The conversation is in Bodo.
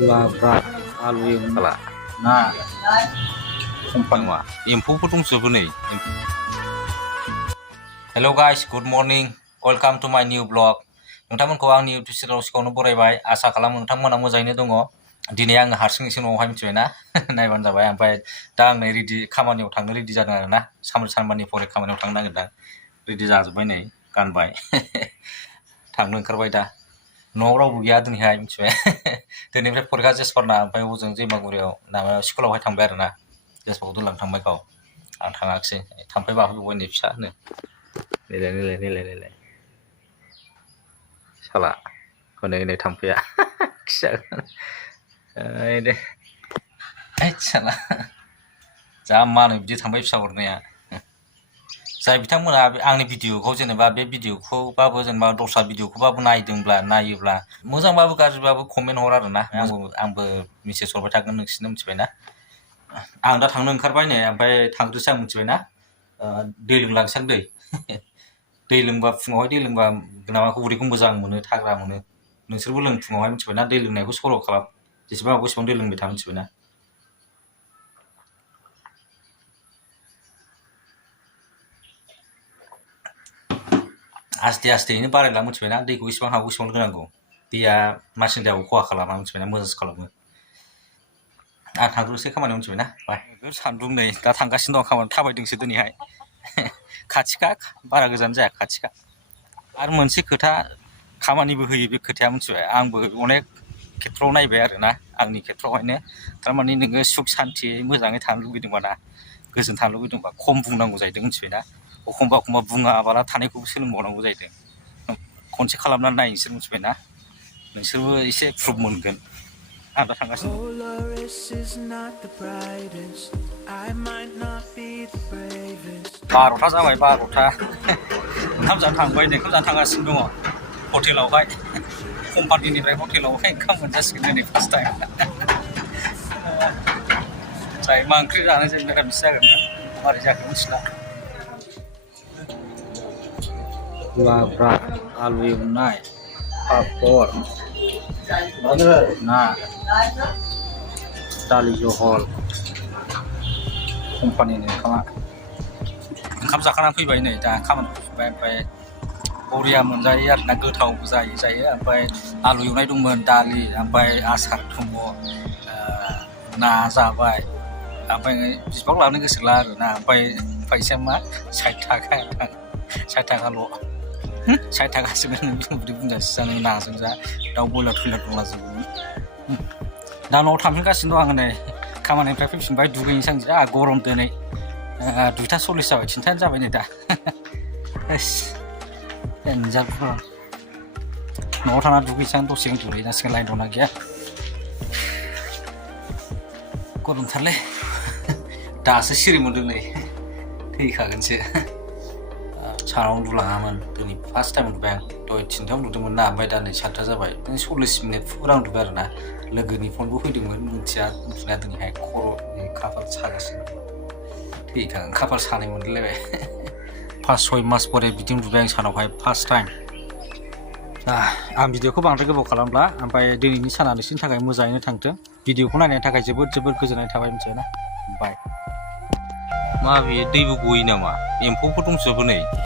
लाब्रा आलु साला ना नङा एम्फौफोर दंजोबो नै। Hello' guys, good morning, welcome to my new blog. नोंथांमोनखौ आंनि इउटुब चेनेलाव सिगाङावनो बरायबाय। आसा खालामो नोंथांमोना मोजाङैनो दङ। दिनै आङो हारसिंसो न'आवहाय मिथिबायना नायबानो जाबाय। ओमफ्राय दा आं नै खामानियाव थांनो रेडि जादों आरोना। सानबानि फरे खामानियाव थांनो नागिरदों। रेडि जाजोब्बाय नै, गानबाय थांनो ओंखारबाय दा। न'आव रावबो गैया दिनैहाय मिथिबाय। दिनैनिफ्राय फरिखा जेसफारना, ओमफ्राय हजों जैमागुरियाव स्कुलावहाय थांबाय आरोना। जेसफारखौ दोनलांनो थांबाय गाव, आं थाङाखिसै। थाम्फै बाफैबावबाय नै फिसानो। नायलाय साला हनै थाम्फैया खिजागोन दे साला जा मानो बिदि थाम्फै फिसा हरनाया। जाय बिथांमोना आंनि भिडिअखौ जेनेबा बे भिडिअखौबाबो जेनेबा दस्रा भिडिअखौबाबो नायोब्ला मोजांबाबो गाज्रिबाबो कमेन्ट हर आरोना। आंबो मेसेज हरबाय थागोन नोंसिनो मिथिबायना। आं दा थांनो ओंखारबाय नै, ओमफ्राय थांग्रोसै आं मिथिबायना। दै लोंलांसै आं दै लोंबा फुङावहाय दै लोंबा माबाखौ उदैखौ मोजां मोनो, थाग्रा मोनो। नोंसोरबो लों फुङावहाय मिथिबायना। दै लोंनायखौ सर' खालाम, जेसेबां हागौ एसेबां दै लोंबाय था मिथिबायना। आस्ते आस्तेयैनो बारायला मिथिबायना। दैखौ एसेबां हागौ एसेबां लोंनांगौ। दैया मानसिनि देहाखौ खहा खालामा मिथिबायना, मोजांसो खालामो। आं थांग्रोसै खामानियाव मिथिबायना। बाय। सान्दुं नै, दा थांगासिनो दं खामानियाव, थाबायदोंसो दिनैहाय। खाथिखा, बारा गोजान जाया, खाथिखा। आरो मोनसे खोथा खामानिबो होयो बे खोथाया मिथिबाय। आंबो अनेक खेथ्रआव नायबाय आरोना, आंनि खेथ्रआवहायनो। थारमाने नोङो सुख सान्थियै मोजाङै थानो लुबैदोंबा ना, गोजोन थानो लुबैदोंबा खम बुंनांगौ जाहैदों मिथिबायना। एखमबा बुङाबाला थानायखौबो सोलोंबावनांगौ जाहैदों। खनसे खालामनानै नाय नोंसोर मिथिबायना, नोंसोरबो एसे प्रुफ मोनगोन। आं दा थांगासिनो दं। बार'था जाबाय, 12था। ओंखाम जानो थांबाय नै, ओंखाम जानो थांगासिनो दङ हटेलावहाय। कम्पानिनिफ्राय हटेलावहाय ओंखाम मोनजासिगोन दिनै फार्स्ट टाइम। जाय मा ओंख्रि जानाय जायो मिरामिस जागोन, मारै जाखो मिथिला। लाब्रा आलु एवनाय, पापर, ना, दालि जहल। कम्पानिनि ओंखाम जाखांनानै फैबाय नै, दा खामानियाव फैबाय। ओमफ्राय बरिया मोनजायो आरोना, गोथावबो जायो। ओमफ्राय आलु एवनाय दंमोन, दालि, ओमफ्राय आसार दङ, ना जाबाय। ओमफ्राय बिसिबां लानो गोसोला आरोना। ओमफ्राय फैसाया मा 60 थाखा, 60 थाखाल'। 60 थाखासो उदै बुंजासे जानो, नाजों जा, दाउ बयलार दंलाजोबो। दा न'आव थांफिनगासिनो दं आङो नै, खामानिनिफ्राय फैफिनबाय। दुगैनोसै आं, जा गरम दिनै। 2:40 जाबाय, 3थायानो जाबाय नै दा। देनजार गरम। न'आव थांना दुगैसै आं, दसे उन्दुहैनांसिगोन, लाइन दंना गैया। गरमथारलै। दासो सिरि मोनदों नै, थैखागोनसो। सानाव उन्दुलाङामोन, दिनै फार्स्ट टाइम उन्दुबाय आं। दहाय 3थायाव उन्दुदोंमोन ना, ओमफ्राय दा नै 7था जाबाय। 40 मिनिट फुरा उन्दुबाय आरोना। लोगोनि फनबो फैदोंमोन, मिथिया उन्दुनाया दिनैहाय। खर'नि खाफाल सागासिनो, थैखागोन, खाफाल सानाय मोनलायलायबाय। 5-6 मास परे बिदि उन्दुबाय आं सानावहाय, फार्स्ट टाइम। आं भिडिअखौ बांद्राय गोबाव खालामला। ओमफ्राय दिनैनि साना नोंसिनि थाखाय मोजाङैनो थांथों। भिडिअखौ नायनायनि थाखाय जोबोद गोजोननाय थाबाय मिथिबायना। बाय। मा बेयो दैबो गयो नामा? एम्फौफोर दंजोबो नै।